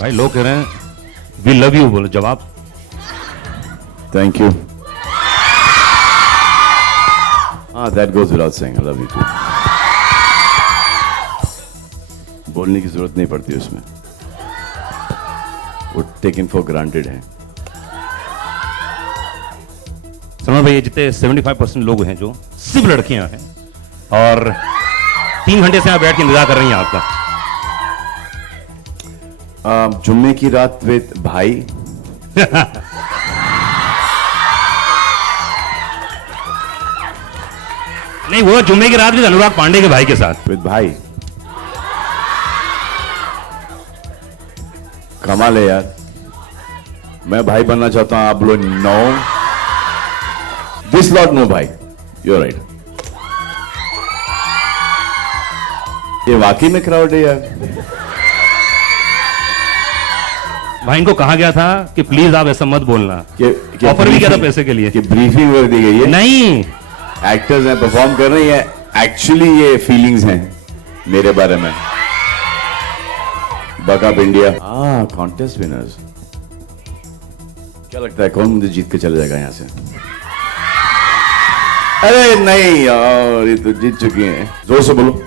भाई लोग कह रहे हैं वी लव यू, बोलो जवाब। Thank you. हाँ, that goes without saying, I love you too. बोलने की जरूरत नहीं पड़ती उसमें, वो टेकन फॉर ग्रांटेड है। सलमान भाई, ये जितने 75% लोग हैं जो सिर्फ लड़कियां हैं और 3 घंटे से यहाँ बैठ के इंतजार कर रही हैं आपका। जुम्मे की रात विद भाई। नहीं, वो जुम्मे की रात भी अनुराग पांडे के भाई के साथ। विद भाई कमाल है यार। मैं भाई बनना चाहता हूं, आप लोग नो, दिस लॉट नो भाई, यू राइट। ये वाकई में क्राउड है यार। भाई इनको कहा गया था कि प्लीज आप ऐसा मत बोलना। ऑफर भी किया था पैसे के लिए कि ब्रीफिंग कर दी गई है। नहीं, एक्टर्स हैं, परफॉर्म कर रही हैं, एक्चुअली ये फीलिंग्स हैं मेरे बारे में। Backup India, contest winners. क्या लगता है कौन मुझे जीत के चले जाएगा यहां से? अरे नहीं यार, ये तो जीत चुकी हैं। जोर से बोलो।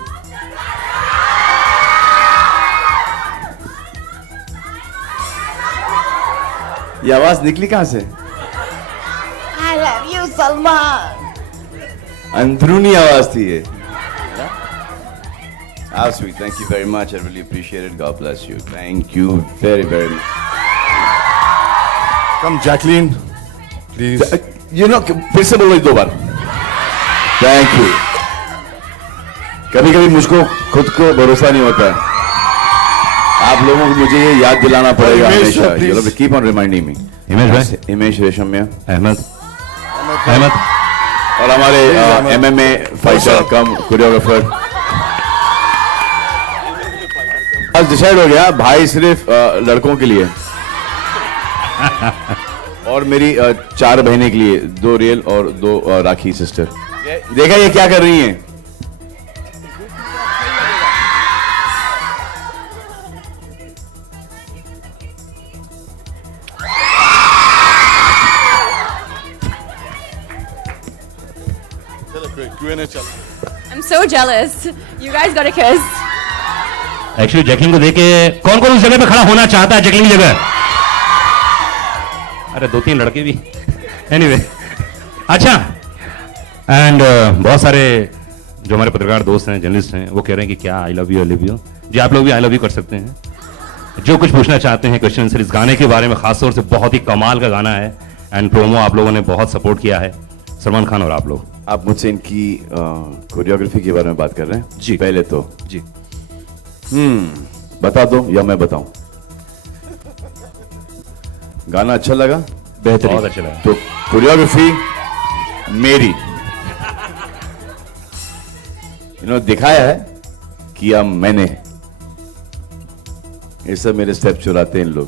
ये आवाज निकली कहां से? I love you, Salman. अंदरूनी आवाज थी ये। How sweet. Thank you very much. I really appreciate it. God bless you. Thank you very, very much. Come, Jacqueline, please. You know, फिर से बोलो 2 बार। Thank you. कभी कभी मुझको खुद को भरोसा नहीं होता है। आप लोगों को मुझे ये याद दिलाना पड़ेगा हमेशा। You know, keep on reminding me. Himesh भाई, हिमेश रेशमिया, अहमद और हमारे MMA फाइटर कम कोरियोग्राफर। आज डिसाइड हो गया भाई सिर्फ लड़कों के लिए और मेरी 4 बहनें के लिए, 2 रियल और 2 राखी सिस्टर। देखा ये क्या कर रही हैं? Q&A चल। I'm so jealous. You guys got a kiss. Actually Jacqueline को देख के कौन कौन उस जगह पे खड़ा होना चाहता है जैकलिन की जगह? अरे 2-3 लड़के भी। एनीवे, अच्छा। एंड बहुत सारे जो हमारे पत्रकार दोस्त हैं, जर्नलिस्ट हैं, वो कह रहे हैं कि क्या I love you, I love you. जी, आप लोग भी आई लव यू कर सकते हैं। जो कुछ पूछना चाहते हैं क्वेश्चन आंसर इस गाने के बारे में, खासतौर से बहुत ही कमाल का गाना है एंड प्रोमो आप लोगों ने बहुत सपोर्ट किया है, सलमान खान और आप लोग। आप मुझसे इनकी कोरियोग्राफी के बारे में बात कर रहे हैं? जी। पहले तो जी, बता दो या मैं बताऊं? गाना अच्छा लगा? बेहतरीन, बहुत अच्छा लगा। तो कोरियोग्राफी मेरी, इन्होंने दिखाया है, किया मैंने। ये सब मेरे स्टेप चुराते हैं इन लोग।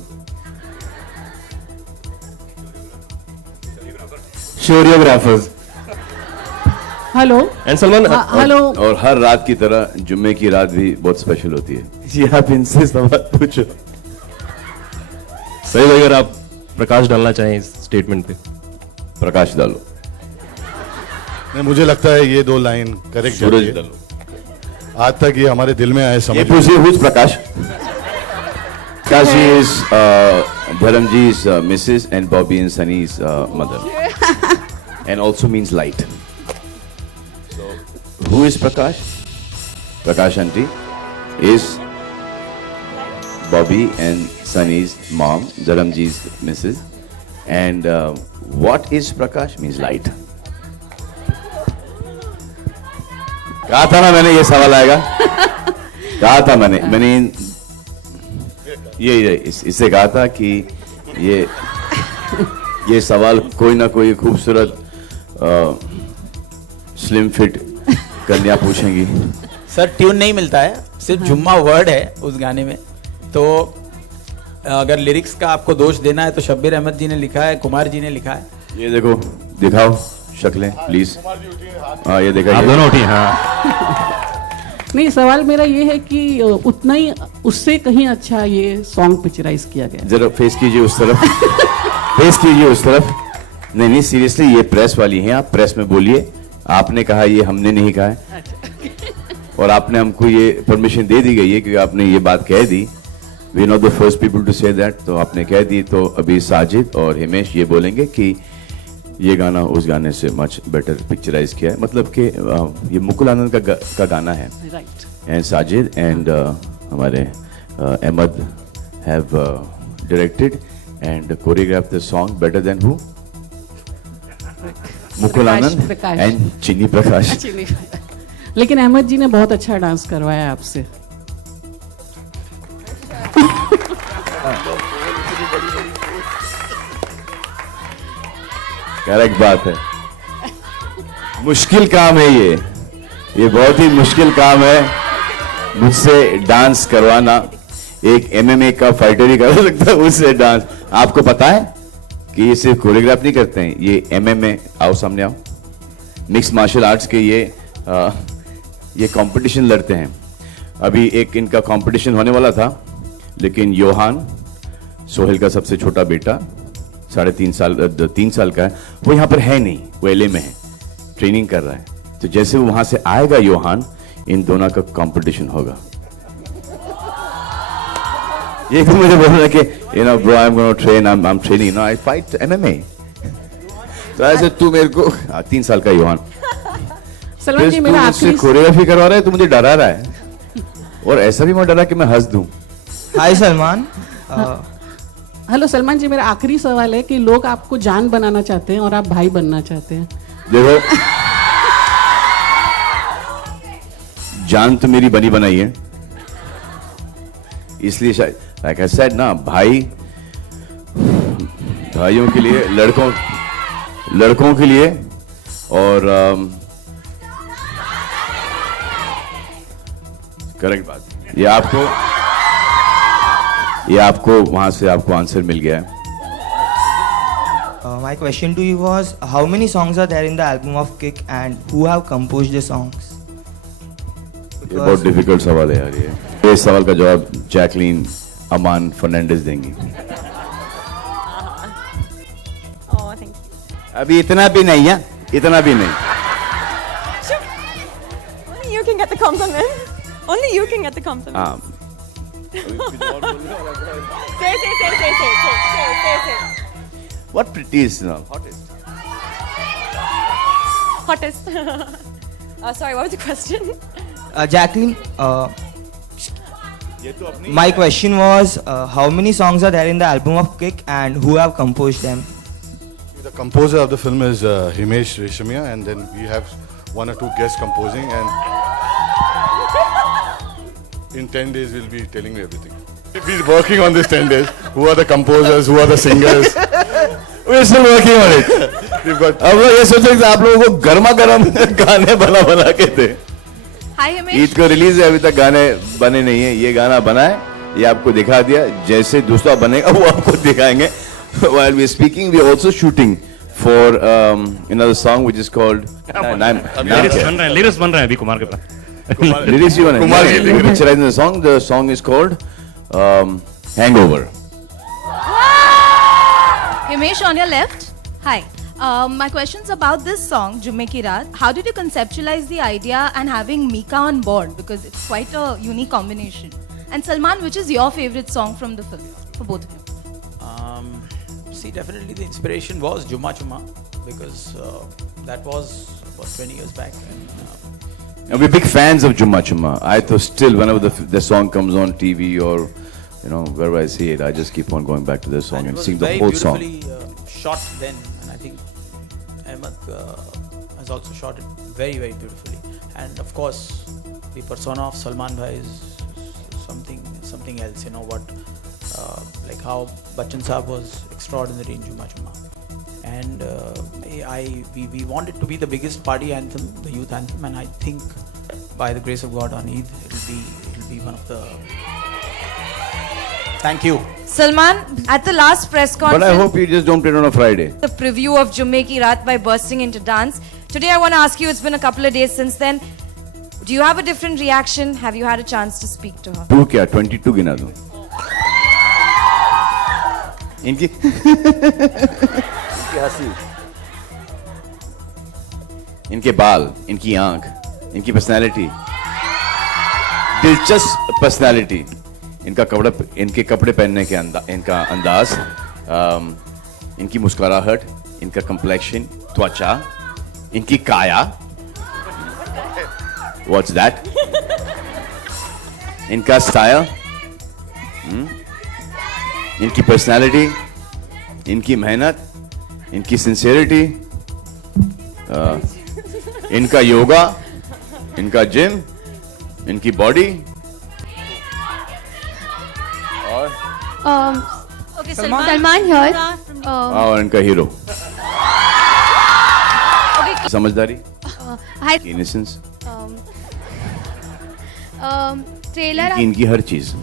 Choreographers. Hello and Salman, hello. और हर रात की तरह जुम्मे की रात भी बहुत स्पेशल होती है। जी, आप इनसे सवाल पूछो। सही भाई, अगर आप प्रकाश डालना चाहें इस स्टेटमेंट पे। प्रकाश डालो। नहीं, मुझे लगता है ये 2 लाइन करेक्ट सूरज है। डालो। आज तक ये हमारे दिल में आए, ये समझ। पूछिए who's Prakash? Kashi is Dharamji's Mrs. and Bobby and Sunny's mother, and also means light. So, who is Prakash? Prakash aunty is Bobby and Sunny's mom, Dharamji's Mrs. And what is Prakash? Means light. कहा था ना मैंने ये सवाल आएगा। कहा था मैंने ये इससे कहा था कि ये सवाल कोई ना कोई खूबसूरत स्लिम फिट कन्या पूछेंगी। सर ट्यून नहीं मिलता है, सिर्फ जुम्मा वर्ड है उस गाने में। तो अगर लिरिक्स का आपको दोष देना है तो शब्बीर अहमद जी ने लिखा है, कुमार जी ने लिखा है। ये देखो, दिखाओ शक्लें प्लीज। हाँ, ये देखा, आप दोनों उठी। हाँ, नहीं, सवाल मेरा ये है कि उतना ही उससे कहीं अच्छा ये सॉन्ग पिक्चराइज किया गया है। जरा फेस कीजिए उस तरफ, फेस कीजिए उस तरफ। नहीं नहीं, सीरियसली ये प्रेस वाली हैं, आप प्रेस में बोलिए। आपने कहा, ये हमने नहीं कहा है। और आपने हमको ये परमिशन दे दी गई है क्योंकि आपने ये बात कह दी। We not the first people to say that, तो आपने कह दी। तो अभी साजिद और हिमेश ये बोलेंगे कि ये गाना उस गाने से मच बेटर पिक्चराइज किया है, मतलब कि ये मुकुल आनंद का गाना है। राइट। एंड साजिद एंड हमारे Ahmed have directed and choreograph the song better than who? Mukul Anand Prakash. And Chinni Prakash. लेकिन अहमद जी ने बहुत अच्छा डांस करवाया आपसे। करेक्ट बात है। मुश्किल काम है ये बहुत ही मुश्किल काम है मुझसे डांस करवाना। एक MMA का फाइटर ही कर सकता है मुझसे डांस। आपको पता है कि ये सिर्फ कोरियोग्राफ नहीं करते हैं, ये MMA, आओ सामने आओ, मिक्स मार्शल आर्ट्स के ये कंपटीशन लड़ते हैं। अभी एक इनका कंपटीशन होने वाला था, लेकिन योहान, सोहेल का सबसे छोटा बेटा, 3 साल का है, वो यहाँ पर है नहीं, वो LA में है, ट्रेनिंग कर रहा है। तो जैसे वो वहां से आएगा योहान, इन दोनों का कंपटीशन होगा। ये तो मुझे बोल रहा है कि bro, I am gonna train, I am training, I fight MMA। तो ऐसे तू मेरे को 3 साल का योहान, सलमान जी मेरा आखिरी कोरियोग्राफी करवा रहा है, तो मुझे डरा रहा है। और ऐसा भी मैं डरा कि मैं हंस दूं। हाय सलमान। हेलो सलमान जी, मेरा आखिरी सवाल है कि लोग आपको जान बनाना चाहते हैं और आप भाई बनना चाहते हैं। देखो, जान तो मेरी बनी बनाई है, इसलिए शायद लाइक आई सेड ना, भाइयों के लिए, लड़कों के लिए। और करेक्ट बात, ये आपको वहां से आपको आंसर मिल गया है। My question to you was, how many songs are there in the album of Kick and who have composed the songs? ये बहुत डिफिकल्ट सवाल है यार। ये सवाल का जवाब जैकलीन अमान फर्नांडिस देंगी। Oh, thank you. अभी इतना भी नहीं है, इतना भी नहीं। Only you can get the compliment. Only you can get the compliment. हाँ, Say. what pretty is hottest? Hottest. Sorry, what was the question? Jacqueline, my question was, how many songs are there in the album of Kick and who have composed them? The composer of the film is Himesh Reshamia, and then we have 1 or 2 guests composing, and in 10 days we'll be telling you everything. We're working on this 10 days. Who are the composers? Who are the singers? We're still working on it. We've got. अब लोग ये सोच रहे कि आप लोगों को गर्मा गर्म गाने बना के थे। Hi, Himesh. ईद को रिलीज है, अभी तक गाने बने नहीं है। ये गाना बना है, ये आपको दिखा दिया। जैसे दूसरा बनेगा वो आपको दिखाएंगे। While we're speaking, we're also shooting for another song which is called lyrics बन रहे हैं अभी कुमार के पास। lyrics you want to Kumar ji, picturizing the song. The song is called Hangover. Himesh, on your left. Hi. My question's about this song, Jumme Ki Raat. How did you conceptualize the idea and having Mika on board? Because it's quite a unique combination. And Salman, which is your favorite song from the film? For both of you. See, definitely the inspiration was Jumma Chumma, because that was about 20 years back. And we're big fans of Jumma Chumma. I thought still whenever the song comes on TV or wherever I see it, I just keep on going back to the song and sing the whole song. It was very beautifully shot then, and I think Ahmed has also shot it very, very beautifully. And of course, the persona of Salman Bhai is something else. You know what? Like how Bachchan Saab was extraordinary in Jumma Chumma. And we want it to be the biggest party anthem, the youth anthem, and I think by the grace of God on Eid, it'll be one of the. Thank you. Salman, at the last press But conference, I hope you just don't play it on a Friday. the preview of Jumme Ki Raat by bursting into dance. Today I want to ask you, it's been a couple of days since then. Do you have a different reaction? Have you had a chance to speak to her? 2 क्या 22 गिना दूं इनकी हंसी, इनके बाल, इनकी आंख, इनकी पर्सनैलिटी, दिलचस्प पर्सनैलिटी, इनके कपड़े पहनने के इनका अंदाज, इनकी मुस्कुराहट, इनका कम्प्लेक्शन, त्वचा, इनकी काया, व्हाट्स दैट, इनका स्टाइल, इनकी पर्सनैलिटी, इनकी मेहनत, इनकी सिंसियरिटी, इनका योगा, इनका जिम, इनकी बॉडी और Okay, Salman here. और इनका हीरो, समझदारी, Hi. Innocence, Trailer. इनकी हर चीज,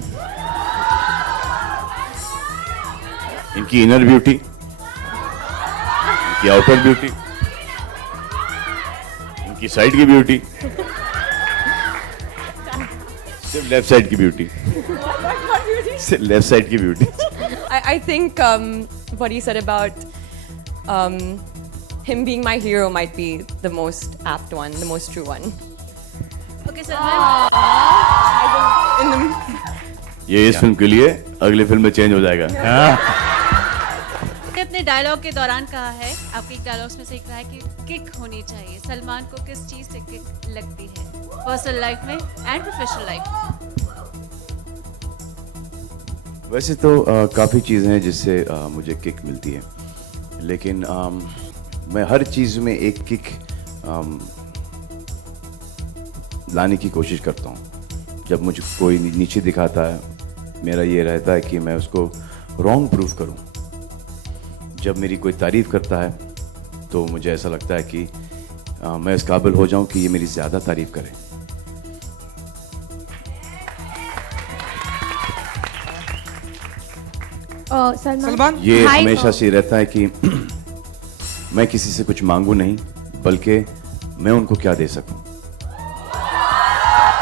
इनकी इनर ब्यूटी, इनकी आउटर ब्यूटी, इनकी साइड की ब्यूटी, सिर्फ लेफ्ट साइड की ब्यूटी, सिर्फ लेफ्ट साइड की beauty. I think what he said about him being my hero might be the most apt one, the most true one. Okay, Salman. ये इस film के लिए, अगली फिल्म में चेंज हो जाएगा. अपने डायलॉग के दौरान कहा है, आपके एक डायलॉग्स में से एक रहा है कि किक होनी चाहिए. सलमान को किस चीज से किक लगती है, पर्सनल लाइफ में एंड प्रोफेशनल लाइफ में? वैसे तो काफ़ी चीज़ें हैं जिससे मुझे किक मिलती है, लेकिन मैं हर चीज़ में एक किक लाने की कोशिश करता हूँ. जब मुझे कोई नीचे दिखाता है, मेरा ये रहता है कि मैं उसको रॉन्ग प्रूफ करूँ. जब मेरी कोई तारीफ़ करता है तो मुझे ऐसा लगता है कि मैं इस काबिल हो जाऊँ कि ये मेरी ज़्यादा तारीफ़ करे. Salman. ये हमेशा से रहता है कि मैं किसी से कुछ मांगू नहीं, बल्कि मैं उनको क्या दे सकूं.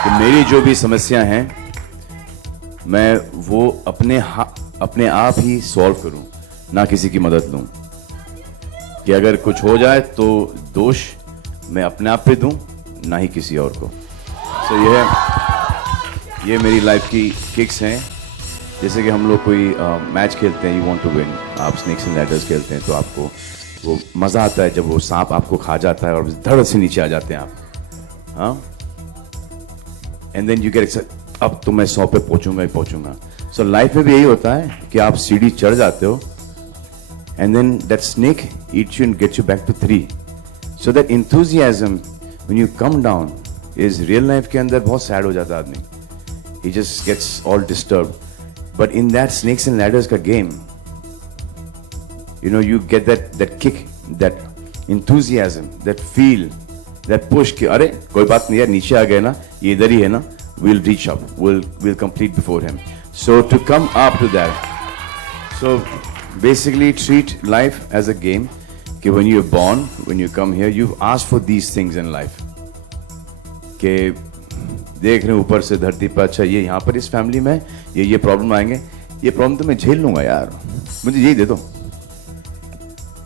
कि मेरी जो भी समस्या हैं मैं वो अपने आप ही सॉल्व करूं, ना किसी की मदद लूं. कि अगर कुछ हो जाए तो दोष मैं अपने आप पे दूं, ना ही किसी और को. तो ये मेरी लाइफ की किक्स हैं. जैसे कि हम लोग कोई मैच खेलते हैं, यू वांट टू विन, आप स्नेक्स एंड लैडर्स खेलते हैं, तो आपको वो मज़ा आता है जब वो सांप आपको खा जाता है और धड़ से नीचे आ जाते हैं आप. हाँ, एंड देन यू गेट, अब तो मैं 100 पे पहुंचूंगा ही पहुंचूंगा. सो लाइफ में भी यही होता है कि आप सीढ़ी चढ़ जाते हो, and then that snake eats you and gets you back to 3. So that enthusiasm when you come down is real life के अंदर बहुत सैड हो जाता है आदमी. He just gets all disturb. But in that snakes and ladders ka game, you know, you get that kick, that enthusiasm, that feel, that push कि अरे कोई बात नहीं यार, नीचे आ गए ना, ये इधर ही है ना, we'll reach up, we'll complete before him. So to come up to that, so basically treat life as a game. कि when you're born, when you come here, you've asked for these things in life. कि देख रहे हैं ऊपर से धरती पर, अच्छा ये यहाँ पर इस फैमिली में ये प्रॉब्लम आएंगे, ये प्रॉब्लम तो मैं झेल लूंगा यार, मुझे यही दे दो,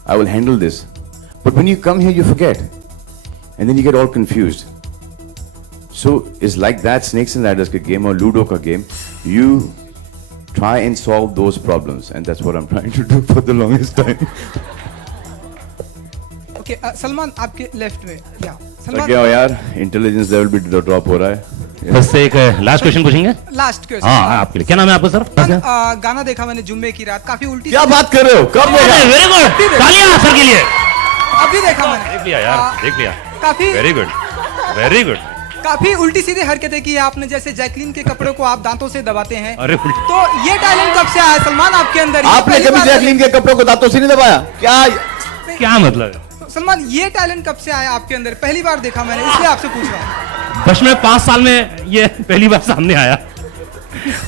I will handle this. But when you come here you forget and then you get all confused. So it's like that snakes and ladders का गेम और लूडो का game. You try and solve those problems and that's what I am trying to do for the longest time. Okay, Salman आपके left में. या सलमान क्या हो यार, intelligence level भी ड्रॉप हो रहा है. बस एक लास्ट क्वेश्चन पूछेंगे. Last question. हाँ, आपके लिए. क्या नाम है आपका सर? गाना देखा मैंने जुम्मे की रात, काफी उल्टी. क्या बात कर रहे हो, कब देखा? वेरी गुड, तालियां सर के लिए. अभी देखा मैंने. देख लिया यार, देख लिया. काफी वेरी गुड, वेरी गुड. काफी उल्टी सीधी हरकतें की आपने, जैसे जैकलीन के कपड़ों को आप दांतों से दबाते हैं. अरे तो ये टैलेंट कब से आया सलमान आपके अंदर? आपने कभी जैकलीन के कपड़ों को दांतों से नहीं दबाया क्या? क्या मतलब है सलमान, ये टैलेंट कब से आया आपके अंदर? पहली बार देखा मैंने, इसलिए आपसे पूछ रहा हूँ. बस में 5 साल में ये पहली बार सामने आया,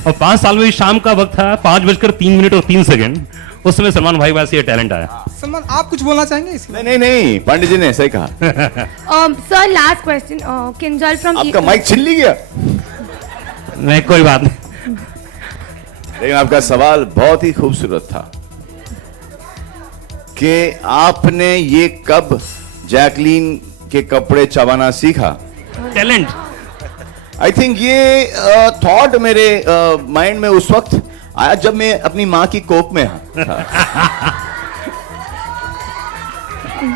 और 5 साल में शाम का वक्त था 5:03 और 3 सेकंड, उस समय सलमान भाई के पास ये टैलेंट आया। सलमान आप कुछ बोलना चाहेंगे इसके नहीं नहीं नहीं, पंडित जी ने सही कहा। Sir, last question. Kinjal from. आपका माइक छिल नहीं गया? नहीं, कोई बात नहीं। लेकिन आपका सवाल बहुत ही खूबसूरत था कि आपने ये कब जैकलीन के कपड़े चबाना सीखा? टैलेंट। आई थिंक ये थॉट मेरे माइंड में उस वक्त आया जब मैं अपनी माँ की कोख में था।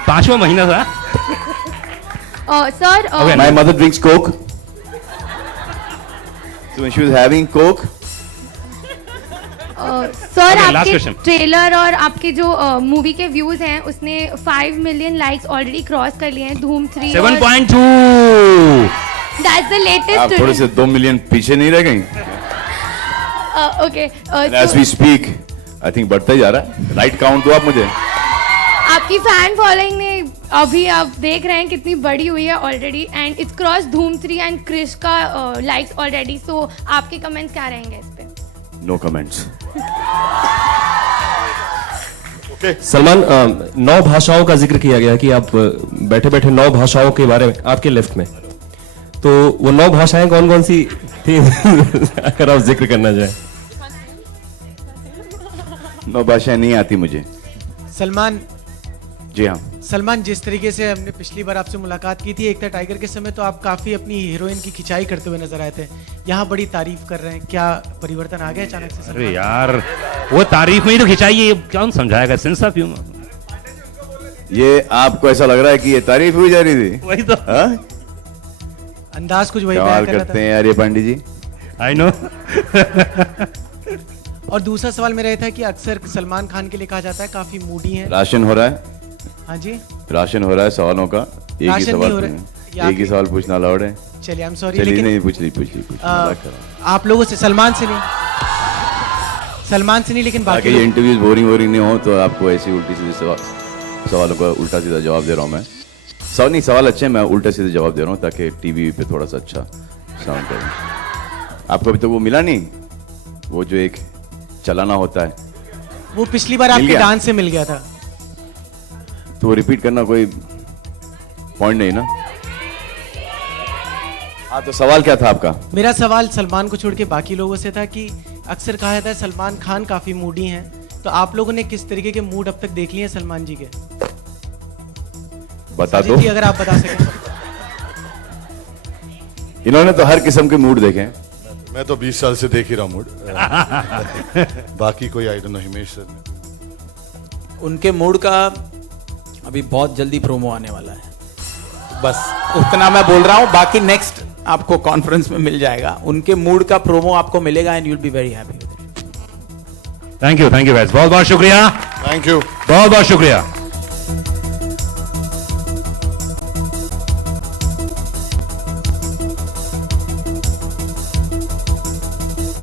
5वां महीना था। Sir. My mother drinks coke. So when she was having coke. Sir Okay, last आपके question. ट्रेलर और आपके जो मूवी के व्यूज हैं उसने 5 मिलियन लाइक्स ऑलरेडी क्रॉस कर लिए हैं। धूम 3 7.2। दैट्स द आप लेटेस्ट। थोड़े से 2 मिलियन पीछे नहीं रह गई? Okay As we speak, I think बढ़ता ही जा रहा है। राइट काउंट दो आप मुझे। आपकी फैन फॉलोइंग ने अभी आप देख रहे हैं कितनी बड़ी हुई है ऑलरेडी एंड इट्स क्रॉस धूम 3 एंड क्रिश का लाइक्स ऑलरेडी। सो आपके कमेंट्स क्या रहेंगे इस पे? No comments. सलमान, 9 भाषाओं का जिक्र किया गया कि आप बैठे बैठे 9 भाषाओं के बारे में, आपके लेफ्ट में, तो वो 9 भाषाएं कौन कौन सी थी? अगर आप जिक्र करना चाहें। 9 भाषाएं नहीं आती मुझे। सलमान, जी हाँ। सलमान जिस तरीके से हमने पिछली बार आपसे मुलाकात की थी एक था टाइगर के समय, तो आप काफी अपनी हीरोइन की खिंचाई करते हुए नजर आए थे। यहाँ बड़ी तारीफ कर रहे हैं, क्या परिवर्तन आ गया अचानक से? अरे यार, वो तारीफ में ही तो खिंचाई, कौन समझाएगा? Sense of humour. ये आपको ऐसा लग रहा है कि ये तारीफ हुई जा रही थी? वही तो। हाँ? अंदाज कुछ वही सवाल करते हैं यार ये पंडित जी। I know. और दूसरा सवाल मेरा ये था कि अक्सर सलमान खान के लिए कहा जाता है काफी मूडी हैं। राशन हो रहा है? हाँ जी, राशन हो रहा है सवालों का। एक ही राशन नहीं हो सवाल रहा। एक ही सवाल पूछना अलाउड है? चलिए, आई एम सॉरी, चलिए लेकिन नहीं, पूछ ली मजाक कर रहा हूं। आप लोगों से सलमान से नहीं, लेकिन बाकी ताकि ये इंटरव्यूज बोरिंग नहीं हो तो आपको ऐसी उल्टी सीधी सवालों का उल्टा सीधा जवाब दे रहा हूँ मैं। सवाल अच्छे हैं, मैं उल्टा सीधे जवाब दे रहा हूँ ताकि टीवी पे थोड़ा सा अच्छा साउंड करे। आपको अभी तो वो मिला नहीं, वो जो एक चलाना होता है? वो पिछली बार आपके डांस से मिल गया था, तो रिपीट करना कोई पॉइंट नहीं ना। हाँ, तो सवाल क्या था आपका? मेरा सवाल सलमान को छोड़ के बाकी लोगों से था कि अक्सर कहा जाता है सलमान खान काफी मूडी हैं, तो आप लोगों ने किस तरीके के मूड अब तक देख लिए हैं सलमान जी के? बता दो अगर आप बता सकें। इन्होंने तो हर किस्म के मूड देखे हैं। मैं तो 20 साल से देख ही रहा हूँ मूड। बाकी कोई I don't know, Himesh sir. उनके मूड का अभी बहुत जल्दी प्रोमो आने वाला है, बस उतना मैं बोल रहा हूँ। बाकी नेक्स्ट आपको कॉन्फ्रेंस में मिल जाएगा। उनके मूड का प्रोमो आपको मिलेगा and you will be very happy with it. Thank you guys, बहुत बहुत शुक्रिया। थैंक यू, बहुत बहुत शुक्रिया।